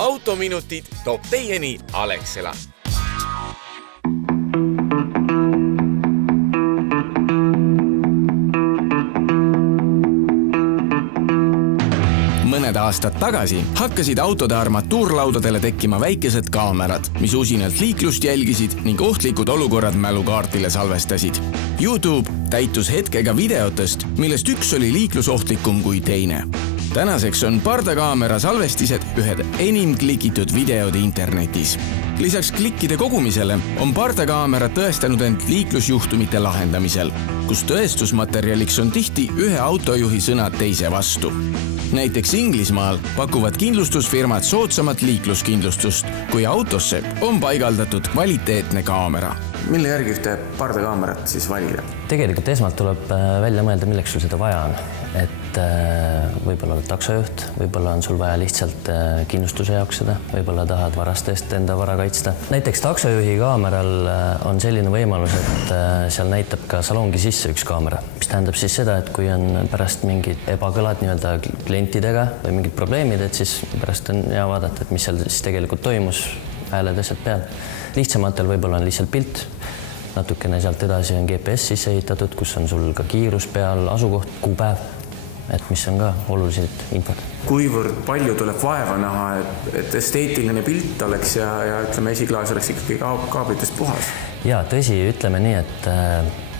autominutid toob teieni Alexela. Mõned aastad tagasi hakkasid autode armatuurlaudadele tekkima väikesed kaamerad, mis usinalt liiklust jälgisid ning ohtlikud olukorrad mälukaartile salvestasid. YouTube täitus hetkega videotest, millest üks oli liiklusohtlikum kui teine. Tänaseks on pardakaamera salvestised ühed enim klikitud videod internetis. Lisaks klikkide kogumisele on pardakaamera tõestanud end liiklusjuhtumite lahendamisel, kus tõestusmaterjaliks on tihti ühe autojuhi sõnad teise vastu. Näiteks Inglismaal pakuvad kindlustusfirmad soodsamat liikluskindlustust, kui autosse on paigaldatud kvaliteetne kaamera. Mille järgi ühte pardakaamerat siis valida? Tegelikult esmalt tuleb välja mõelda, milleks sul seda vaja on. Et võib-olla oled taksojuht, võib-olla on sul vaja lihtsalt kindlustuse jaoks seda, võib-olla tahad varastest enda vara kaitsta. Näiteks taksojuhi kaameral on selline võimalus, et seal näitab ka salongi sisse üks kaamera, mis tähendab siis seda, et kui on pärast mingid ebakõlad nii-öelda klientidega või mingid probleemid, et siis pärast on hea vaadata, et mis seal siis tegelikult toimus, hääled asjad peal. Lihtsamatel võib-olla on lihtsalt pilt, natukene sealt edasi on GPS sisse ehitatud, kus on sul ka kiirus peal, asukoht, kuupäev, et mis on ka oluliselt infot. Kuivõrd palju tuleb vaeva näha, et esteetiline pilt oleks ja ütleme, esiklaas oleks ikkagi kaablitest puhas? Ja tõsi, ütleme nii, et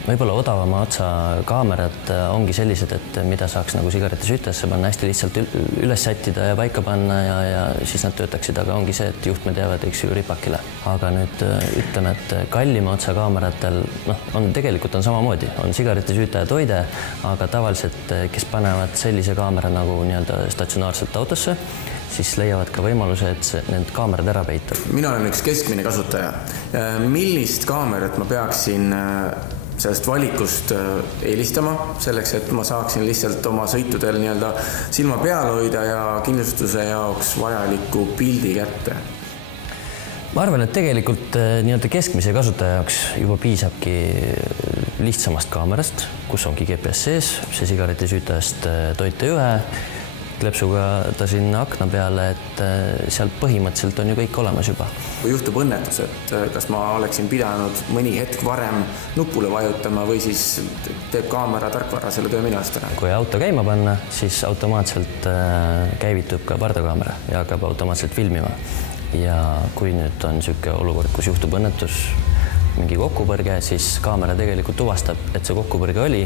võib-olla odavama otsa kaamerad ongi sellised, et mida saaks nagu sigaretisütesse panna, hästi lihtsalt üles sättida ja paika panna ja siis nad töötaksid, aga ongi see, et juhtmed jäävad ripakile. Aga nüüd ütleme, et kallima otsa kaameratel tegelikult on samamoodi, on sigaretisüütaja toide, aga tavaliselt, kes panevad sellise kaamera nagu nii-öelda statsionaarselt autosse, siis leiavad ka võimaluse, et need kaamerad ära peita. Mina olen üks keskmine kasutaja. Millist kaamerat ma peaksin sellest valikust eelistama, selleks, et ma saaksin lihtsalt oma sõitudel nii-öelda silma peal hoida ja kindlustuse jaoks vajaliku pildi kätte? Ma arvan, et tegelikult nii-öelda keskmise kasutaja jaoks juba piisabki lihtsamast kaamerast, kus ongi GPS sees, see sigaretisüütajast toite ühe, klepsuga ta sinna akna peale, et seal põhimõtteliselt on ju kõik olemas juba. Kui juhtub õnnetus, et kas ma oleksin pidanud mõni hetk varem nupule vajutama või siis teeb kaamera tarkvara selle töö minu eest ära? Kui auto käima panna, siis automaatselt käivitub ka pardakaamera ja hakkab automaatselt filmima. Ja kui nüüd on niisugune olukord, kus juhtub õnnetus, mingi kokkupõrge, siis kaamera tegelikult tuvastab, et see kokkupõrge oli,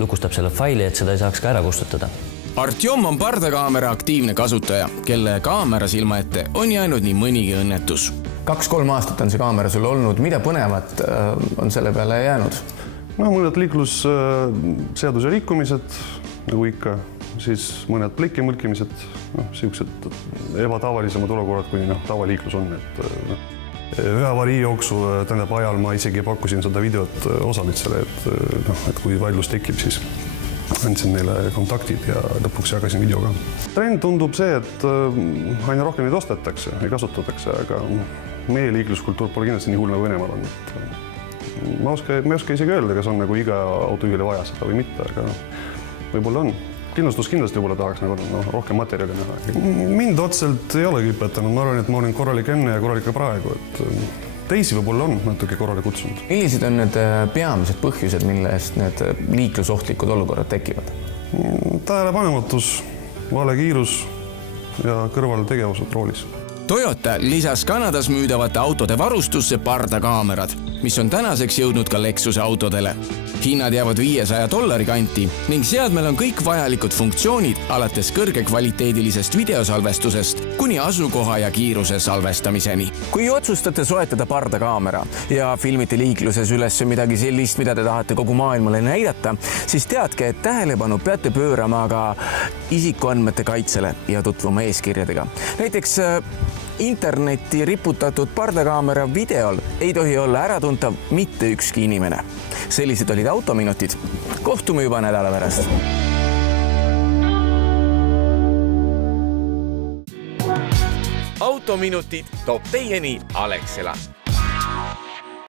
lukustab selle faili, et seda ei saaks ka ära kustutada. Artjom on pardakaamera aktiivne kasutaja, kelle kaamera silma ette on jäänud nii mõnigi õnnetus. 2-3 aastat on see kaamera sul olnud. Mida põnevat on selle peale jäänud? Mõned liiklusseaduse rikkumised, nagu ikka, siis mõned pleki mõlkimised, sellised ebatavalisemad olukorrad, kui tavaliiklus on. Ühe avarii jooksu ajal ma isegi pakkusin seda videot osalitsele, et kui vaidlus tekib, siis andsin neile kontaktid ja lõpuks jagasin videoga. Trend tundub see, et aina rohkem neid ostetakse ja kasutatakse, aga meie liikluskultuur pole kindlasti nii hull nagu Venemaal on. Ma ei oska isegi öelda, kas on nagu iga autojuhile vaja seda või mitte, aga võib-olla on. Kindlustus kindlasti võib-olla tahaks nagu rohkem materjali näha. Mind otseselt ei olegi õpetanud, ma arvan, et ma olen korralik enne ja korralik ka praegu, et teisi võib-olla on natuke korrale kutsunud. Millised on need peamised põhjused, millest need liiklusohtlikud olukorrad tekivad? Tähelepanematus, vale kiirus ja kõrvaltegevused roolis. Toyota lisas Kanadas müüdavate autode varustusse pardakaamerad, mis on tänaseks jõudnud ka Lexuse autodele. Hinnad jäävad $500 kanti ning seadmel on kõik vajalikud funktsioonid alates kõrgekvaliteedilisest videosalvestusest kuni asukoha ja kiiruse salvestamiseni. Kui otsustate soetada pardakaamera ja filmite liikluses üles midagi sellist, mida te tahate kogu maailmale näidata, siis teadke, et tähelepanu peate pöörama ka isikuandmete kaitsele ja tutvuma eeskirjadega. Näiteks internetti riputatud pardakaamera videol ei tohi olla äratuntav mitte ükski inimene. Sellised olid autominutid. Kohtume juba nädala pärast. Autominutid toob teieni Alexela.